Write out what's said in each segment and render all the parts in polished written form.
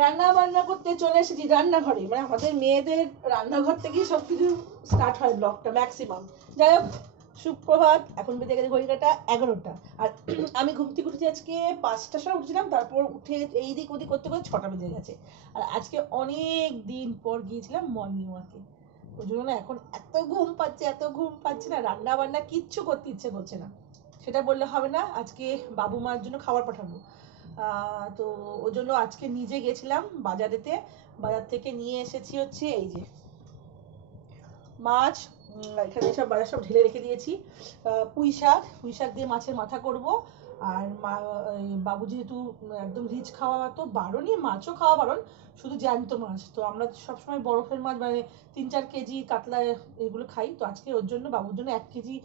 রান্না বান্না করতে চলে এসেছি রান্নাঘরে, মানে আমাদের মেয়েদের রান্নাঘর থেকেই সব কিছু স্টার্ট হয় ব্লগটা ম্যাক্সিমাম। যাই হোক, সুপ্রভাত। এখন বেজে গেছে ঘড়িকাটা 11টা। আর আমি ঘুম থেকে উঠেছি আজকে 5টার সময় উঠেছিলাম, তারপর উঠে এই দিক ওদিক করতে করতে 6টা বেজে গেছে। আর আজকে অনেক দিন পর গিয়েছিলাম মর্নিং ওয়াকে। ওই জন্য না এখন এত ঘুম পাচ্ছে না, রান্না বান্না কিচ্ছু করতে ইচ্ছে করছে না। সেটা বললে হবে না, আজকে বাবু মার জন্য খাবার পাঠাবো। তো ওই জন্য আজকে নিজে গেছিলাম বাজারেতে। বাজার থেকে নিয়ে এসেছি হচ্ছে এই যে মাছ। এখানে সব বাজার সব ঢেলে রেখে দিয়েছি। পুঁই শাক দিয়ে মাছের মাথা করব। আর বাবু যেহেতু একদম রিচ খাওয়া তো বারণই, মাছও খাওয়া বারণ, শুধু জ্যান্ত মাছ। তো আমরা সবসময় বরফের মাছ মানে 3-4 কেজি কাতলা এগুলো খাই। তো আজকে ওর জন্য বাবুর জন্য 1 কেজি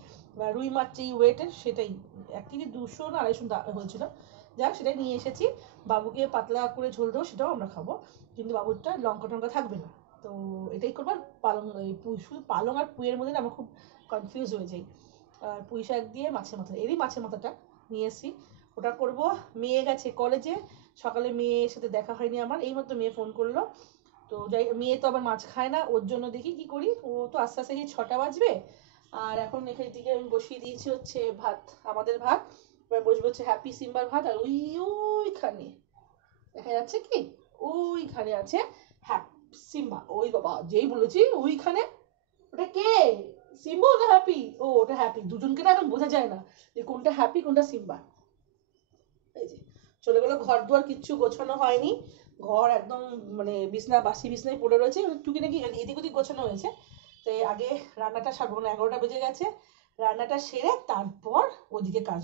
রুই মাছ যেই ওয়েটের সেটাই 1 কেজি 200 না 250 হয়েছিল, যাক সেটাই নিয়ে এসেছি। বাবুকে পাতলা করে ঝোল দেবো, সেটাও আমরা খাবো, কিন্তু বাবুরটা লঙ্কা টঙ্কা থাকবে না। তো এটাই করবো। পালং শুধু পালং আর পুঁইয়ের মধ্যে আমরা খুব কনফিউজ হয়ে যাই। আর পুঁই শাক দিয়ে মাছের মাথা, এরই মাছের মাথাটা নিয়ে এসেছি, ওটা করব। মেয়ে গেছে কলেজে, সকালে মেয়ের সাথে দেখা হয়নি আমার, এইমাত্র মেয়ে ফোন করলো। তো যাই, মেয়ে তো আবার মাছ খায় না, ওর জন্য দেখি কি করি। ও তো আস্তে আস্তে 6টা বাজবে। আর এখন এখানে দিকে আমি বসিয়ে দিয়েছি হচ্ছে ভাত, আমাদের ভাত। এবার বসবো হচ্ছে হ্যাপি সিম্বার ভাত। আর ওইখানে দেখা যাচ্ছে কি, ওইখানে আছে হ্যাপি সিম্বা। ওই বাবা, যেই বলেছি ওইখানে, ওটা কে, সিম্বু না হ্যাপি? ও ওটা হ্যাপি। দুজনকে না এখন বোঝা যায় না যে কোনটা হ্যাপি কোনটা সিম্বা। এই যে চলে গেলো। ঘর দুয়ার কিচ্ছু গোছানো হয়নি, ঘর একদম মানে বিছনা, বাসি বিছনায় পড়ে রয়েছে। টুকি নাকি এদিক ওদিক গোছানো হয়েছে। তো আগে রান্নাটা সারবো, 11টা বেজে গেছে। রান্নাটা সেরে তারপর ওদিকে কাজ।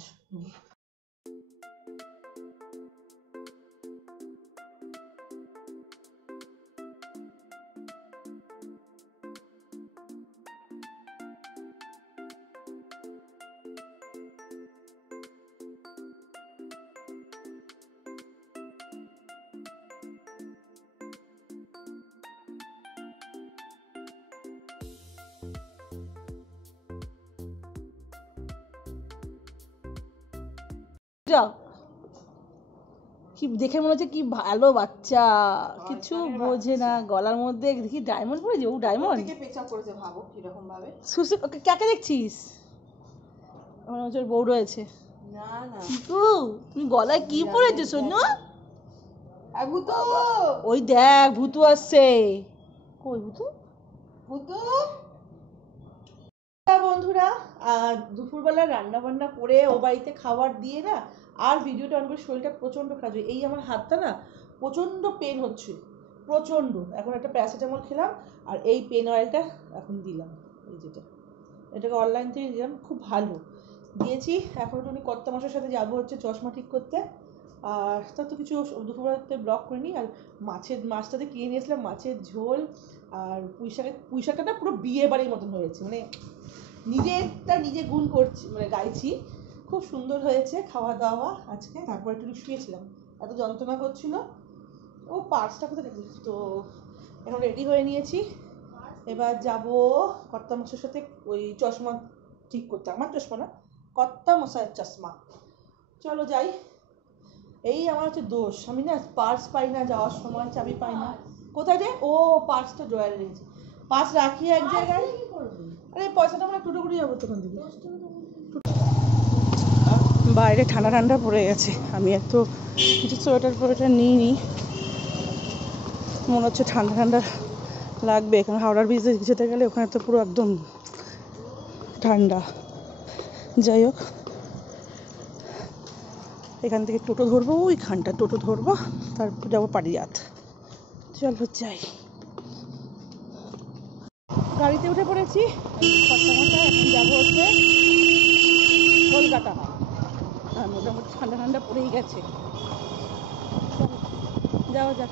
যাও, কি দেখে মনে হচ্ছে কি ভালো বাচ্চা, কিছু বোঝে না। গলার মধ্যে দেখি ডায়মন্ড পড়েছে। ও ডায়মন্ড থেকে পেঁচা করেছে, ভাবো কিরকম ভাবে। সুসি কাকে দেখছিস? আমার হচ্ছে বউ রয়েছে। না না তুমি গলায় কি পড়েছো সোনু? ভূতু, ওই দেখ ভূতু আসছে। কই ভূতু? ভূতু। বন্ধুরা, দুপুরবেলা রান্না বান্না করে ও বাড়িতে খাবার দিয়ে না আর ভিডিওটা অন করে শরীরটা প্রচণ্ড খারাপ। এই আমার হাতটা না প্রচণ্ড পেন হচ্ছে, প্রচণ্ড। এখন একটা প্যারাসিটামল খেলাম আর এই পেন অয়েলটা এখন দিলাম, এই যেটা, এটাকে অনলাইন থেকে দিলাম, খুব ভালো দিয়েছি। এখন একটু কর্তা মশার সাথে যাবো হচ্ছে চশমা ঠিক করতে। আর তার তো কিছু দুপুরবেলাতে ব্লগ করিনি। আর মাছটাতে কিনে নিয়েছিলাম মাছের ঝোল আর পুঁই শাকটা না পুরো বিয়ে বাড়ির মতন হয়েছে, মানে নিজেরটা নিজে গুণ করছি, মানে গাইছি। খুব সুন্দর হয়েছে খাওয়া দাওয়া আজকে। তারপর একটু শুয়েছিলাম, এত যন্ত্রণা করছিল। ও পার্সটা কোথায় রাখলি? তো এখন রেডি হয়ে নিয়েছি, এবার যাব কর্তা মশার সাথে ওই চশমা ঠিক করতে। আমার চশমা না, কর্তা মশাইয়ের চশমা। চলো যাই। এই আমার হচ্ছে দোষ, আমি না পার্স পাই না, যাওয়ার সময় চাবি পাই না। কোথায় রে? ও পার্সটা ড্রয়ারে রেখেছি। পার্স রাখি এক জায়গায়। আরে পয়সাটা আমরা টুটো করে যাবো তখন দিকে। বাইরে ঠান্ডা ঠান্ডা পড়ে গেছে, আমি এত কিছু সোয়েটার নিইনি। মনে হচ্ছে ঠান্ডা ঠান্ডা লাগবে, কারণ হাওড়ার ব্রিজে যেতে গেলে ওখানে তো পুরো একদম ঠান্ডা। যাই হোক, এখান থেকে টোটো ধরবো, ওইখানটা টোটো ধরবো, তারপর যাবো পারিয়াত। চলো যাই। গাড়িতে উঠে পড়েছি, এখন যাবো হচ্ছে কলকাতা। আর মোটামুটি ঠান্ডা ঠান্ডা পড়েই গেছে, যাওয়া যাক।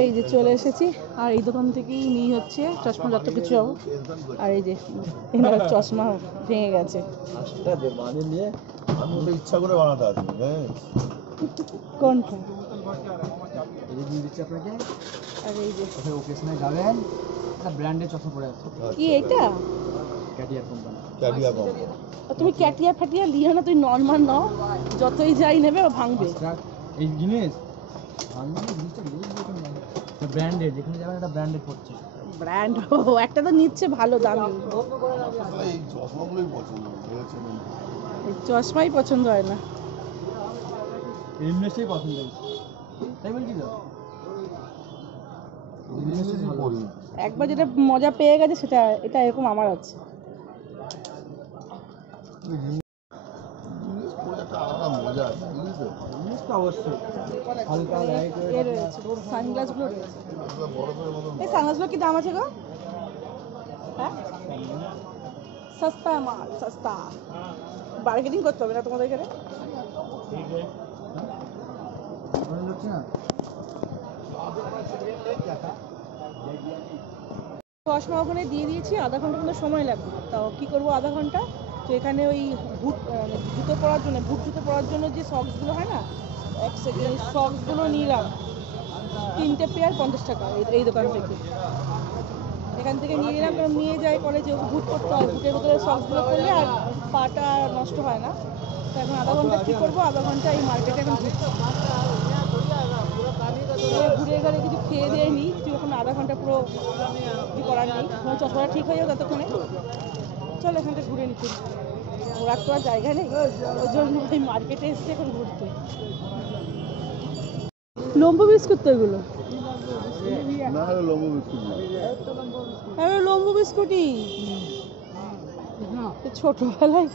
এই যে চলে এসেছি, আর এই দোকান থেকেই নিয়ে হচ্ছে চশমা যত কিছু হবে। আর এই যে এবার চশমা ভেঙে গেছে। ইচ্ছা করে বানাতে আছে কোনটা? আর এই যে ওকেশনে যাবেন, একটা ব্র্যান্ডের চশমা পরে আছে। কি এটা? ক্যাটিয়ার কোম্পানি। ক্যাডিয়া কোম্পানি। তুমি ক্যাটিয়া ফ্যাটিয়া লিও না, তুই নর্মাল নাও, যতই যাই নেবে ও ভাঙবে। এই জিনিস জিনিসটা ব্র্যান্ডেড, যেখানে যাবেন একটা ব্র্যান্ডেড পড়ছে। ব্র্যান্ড একটা তো নিচ্ছে ভালো দামি, এই চশমাগুলোই পছন্দ হয়েছে। এই চশমাই পছন্দ হয় না। এই জিনিসটাই পছন্দ হয়েছে, তাই বলছি তো। একবার যেটা মজা পেয়ে গেছে সেটা, এটা এরকম আমার আছে। মজা আছে, বুঝলি তো? জিনিস তো অবশ্যই হালকা লাইট এ রয়েছে, সানগ্লাসগুলো রয়েছে। বরফের মতন। এই সানগ্লাসগুলো কি দাম আছে গো? হ্যাঁ, সস্তা মাল, সস্তা। বার্গেনিং করতে হবে না তোমাদের এখানে? চশমা ওখানে দিয়ে দিয়েছি, আধা ঘন্টা মতো সময় লাগবে। তাও কি করবো আধা ঘন্টা, তো এখানে ওই বুট জুতো পরার জন্য, বুট জুতো পরার জন্য যে সক্সগুলো হয় না, এক সেকেন্ড, সক্সগুলো নিলাম 3টে পেয়ার 50 টাকা এই দোকান থেকে। এখান থেকে নিয়ে নিলাম, কারণ নিয়ে যাই কলেজে, বুট করতে হয়, বুটের ভিতরে সক্সগুলো করলে আর পাটা নষ্ট হয় না। তো এখন আধা ঘন্টা কী করবো, আধা ঘন্টা এই মার্কেটে এখন ঘুরে গেলে কিছু খেয়ে দিয়ে নিই, কিছু এখন আধা ঘন্টা পুরো কিছু করার নেই, চশমাটা ঠিক হয়ে যাবে ততক্ষণে। চল এখান থেকে ঘুরে নিচ্ছি, ঘোরার তো আর জায়গা নেই, ওই জন্য ওই মার্কেটে এসেছি এখন ঘুরতে। লম্বু বিস্কুট তো এগুলো, না হলে লম্বু বিস্কুট না। লম্বু বিস্কুটই ছোটবেলায়